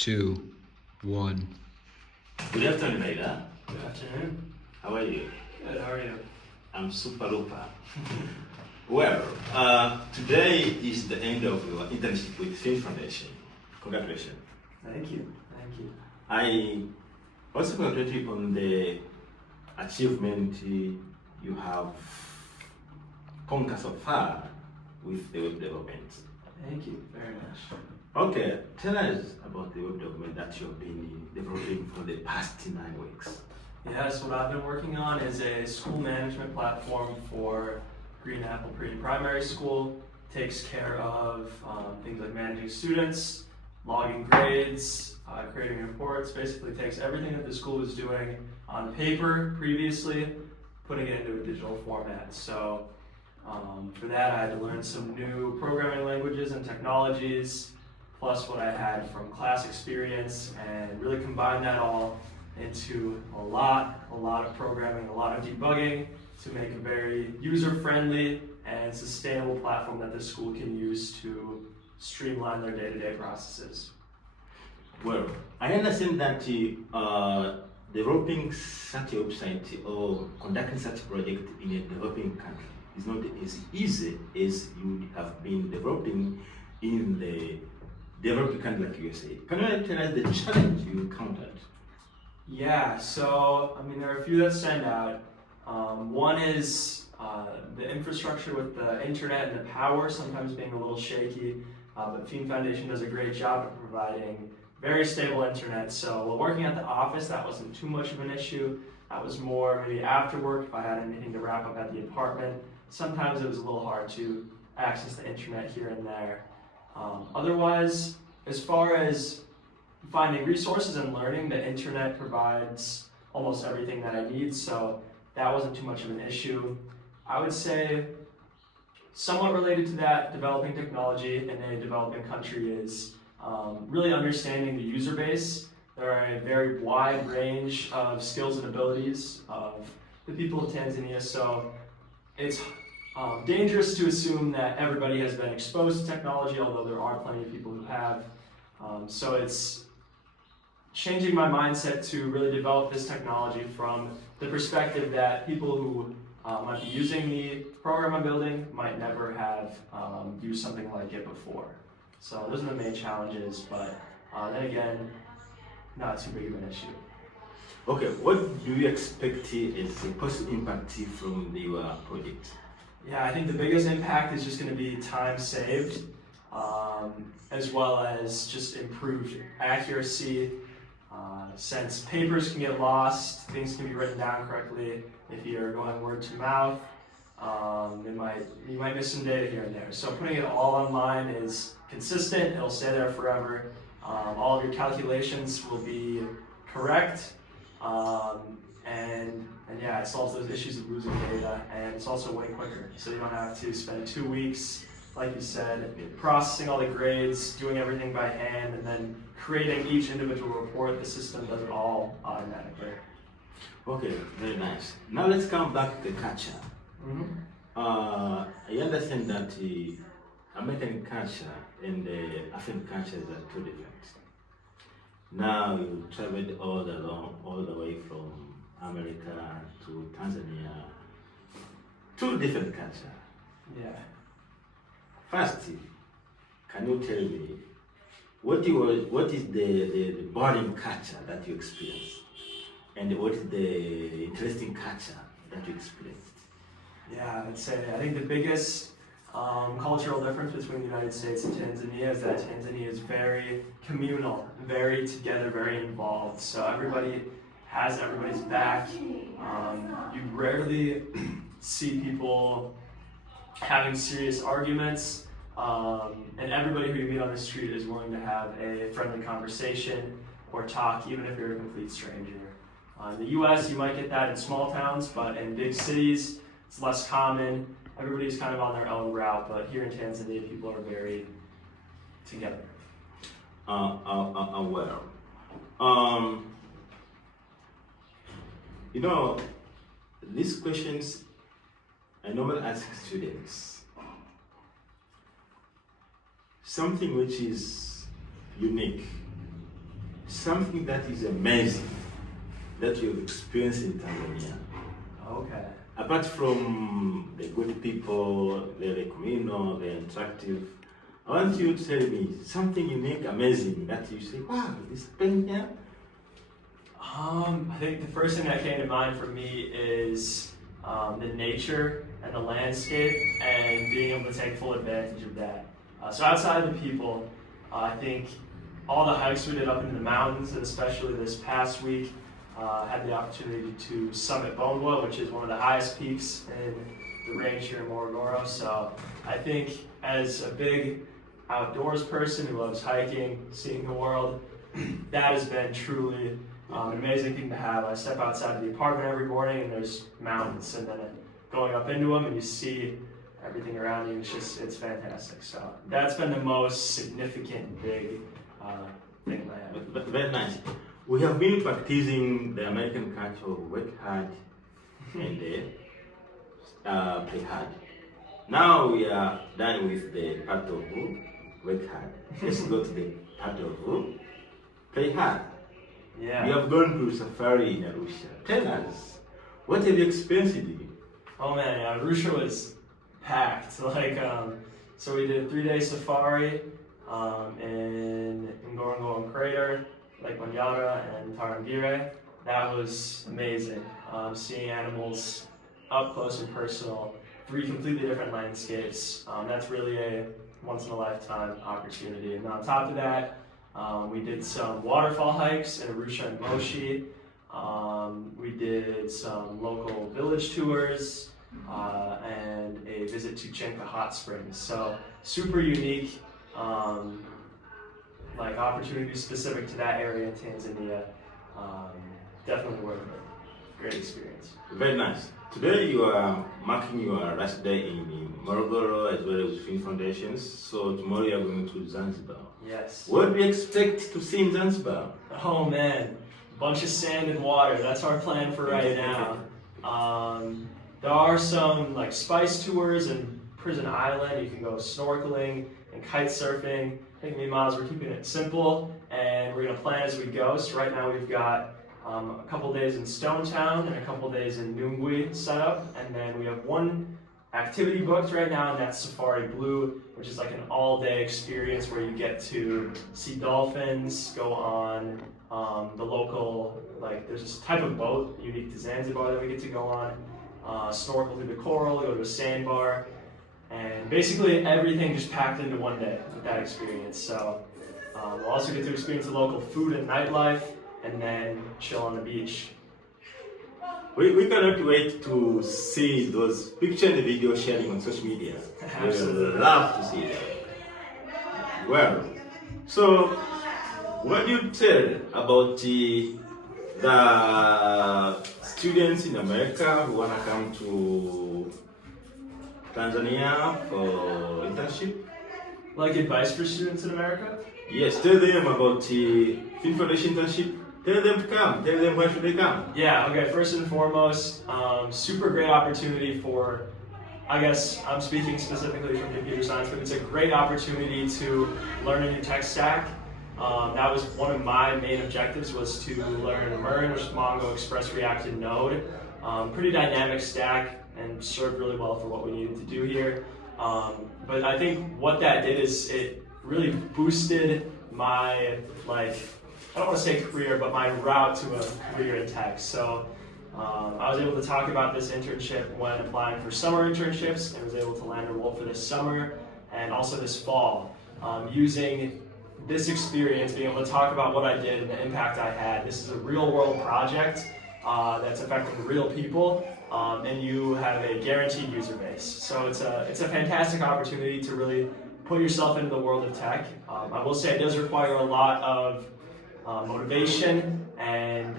2, 1. Good afternoon, Leila. Good afternoon. How are you? Good, how are you? I'm super duper. Well, today is the end of your internship with Film Foundation. Congratulations. Thank you. Thank you. I also congratulate you on the achievement you have conquered so far with the web development. Thank you very much. Okay, tell us about the web development that you've been developing for the past 9 weeks. Yes, what I've been working on is a school management platform for Green Apple Pre-Primary School. Takes care of things like managing students, logging grades, creating reports, basically takes everything that the school was doing on paper previously, putting it into a digital format. So for that I had to learn some new programming languages and technologies, plus what I had from class experience, and really combine that all into a lot of programming, a lot of debugging to make a very user-friendly and sustainable platform that the school can use to streamline their day-to-day processes. Well, I understand that developing such a website or conducting such a project in a developing country is not as easy as you have been developing in the developing country like USA. Can you tell us the challenge you encountered? Yeah, so there are a few that stand out. One is the infrastructure with the internet and the power sometimes being a little shaky, but Film Foundation does a great job of providing very stable internet. So while working at the office, that wasn't too much of an issue. That was more maybe after work if I had anything to wrap up at the apartment. Sometimes it was a little hard to access the internet here and there. Otherwise, as far as finding resources and learning, the internet provides almost everything that I need, so that wasn't too much of an issue. I would say somewhat related to that, developing technology in a developing country is really understanding the user base. There are a very wide range of skills and abilities of the people of Tanzania, so it's dangerous to assume that everybody has been exposed to technology, although there are plenty of people who have. So it's changing my mindset to really develop this technology from the perspective that people who might be using the program I'm building might never have used something like it before. So those are the main challenges, but then again, not too big of an issue. Okay, what do you expect as a positive impact from your project? Yeah, I think the biggest impact is just going to be time saved, as well as just improved accuracy. Since papers can get lost, things can be written down correctly. If you're going word to mouth, you might miss some data here and there. So putting it all online is consistent, it'll stay there forever. All of your calculations will be correct. And yeah, it solves those issues of losing data, and it's also way quicker. So you don't have to spend 2 weeks, like you said, processing all the grades, doing everything by hand, and then creating each individual report. The system does it all automatically. Okay, very nice. Now let's come back to the culture. I understand that the American culture and the African cultures are two different. Now you traveled all the way from America to Tanzania. Two different cultures. Yeah. First, can you tell me what is the boring culture that you experienced, and what is the interesting culture that you experienced? Yeah, I think the biggest cultural difference between the United States and Tanzania is that Tanzania is very communal, very together, very involved. So everybody has everybody's back. You rarely see people having serious arguments, and everybody who you meet on the street is willing to have a friendly conversation or talk, even if you're a complete stranger. In the US, you might get that in small towns, but in big cities, it's less common. Everybody's kind of on their own route, but here in Tanzania, people are very together. Well, these questions I normally ask students. Something which is unique something that is amazing that you've experienced in Tanzania. Okay. Apart from the good people, the communal, the attractive, I want you to tell me something unique, amazing that you say, wow, this happened here. I think the first thing that came to mind for me is the nature and the landscape and being able to take full advantage of that. So outside of the people, I think all the hikes we did up into the mountains, and especially this past week, had the opportunity to summit Bonwa, which is one of the highest peaks in the range here in Morogoro. So I think as a big outdoors person who loves hiking, seeing the world, that has been truly an amazing thing to have. I step outside of the apartment every morning and there's mountains, and then going up into them and you see everything around you. It's fantastic. So that's been the most significant big thing that I have. But very nice. We have been practicing the American culture of work hard and play hard. Now we are done with the part of work hard. Let's go to the part of play hard. Yeah. You have gone to safari in Arusha. Tell us, what have you experienced? Oh man, yeah, Arusha was packed. So we did a 3-day safari in Ngorongoro Crater, Lake Manyara, and Tarangire. That was amazing. Seeing animals up close and personal, 3 completely different landscapes. That's really a once-in-a-lifetime opportunity. And on top of that, we did some waterfall hikes in Arusha and Moshi. We did some local village tours and a visit to Chenka Hot Springs. So super unique, opportunities specific to that area in Tanzania. Definitely worth it. Great experience. Very nice. Today you are marking your last day in Morogoro as well as Film Foundations. So tomorrow you are going to Zanzibar. Yes. What do you expect to see in Zanzibar? Oh man, a bunch of sand and water. That's our plan for right now. There are some spice tours in Prison Island. You can go snorkeling and kite surfing. I think me and Miles, we're keeping it simple and we're gonna plan as we go. So right now we've got a couple days in Stone Town and a couple days in Nungwi set up, and then we have one activity booked right now, and that's Safari Blue, which is like an all-day experience where you get to see dolphins, go on the local, there's this type of boat unique to Zanzibar that we get to go on, snorkel through the coral, go to a sandbar, and basically everything just packed into one day with that experience. So we'll also get to experience the local food and nightlife, and then chill on the beach. We cannot wait to see those pictures and video sharing on social media. Absolutely. We love to see them. Well, so what do you tell about the students in America who want to come to Tanzania for internship? Like advice for students in America? Yes, tell them about the Film Foundation internship. Tell them to come. Tell them why should they come. Yeah, okay, first and foremost, super great opportunity for, I guess I'm speaking specifically from computer science, but it's a great opportunity to learn a new tech stack. That was one of my main objectives, was to learn Intern, which is Mongo, Express, React, and Node. Pretty dynamic stack and served really well for what we needed to do here. But I think what that did is it really boosted my, I don't want to say career, but my route to a career in tech. So I was able to talk about this internship when applying for summer internships, and was able to land a role for this summer and also this fall. Using this experience, being able to talk about what I did and the impact I had. This is a real world project that's affecting real people, and you have a guaranteed user base. So it's a fantastic opportunity to really put yourself into the world of tech. I will say it does require a lot of motivation and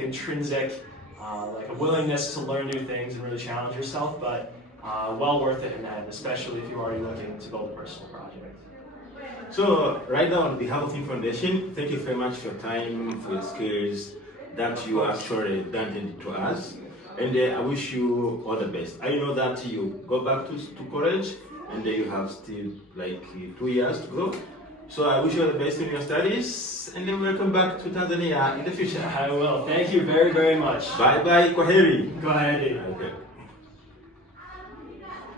intrinsic, a willingness to learn new things and really challenge yourself, but well worth it in the end, especially if you're already looking to build a personal project. So right now, on behalf of Film Foundation, thank you very much for your time, for your skills that you actually donated to us, and I wish you all the best. I know that you go back to college, and you have still 2 years to go. So I wish you all the best in your studies, and then welcome back to Tanzania in the future. I will. Thank you very, very much. Bye bye, kwaheri. Go ahead. Okay.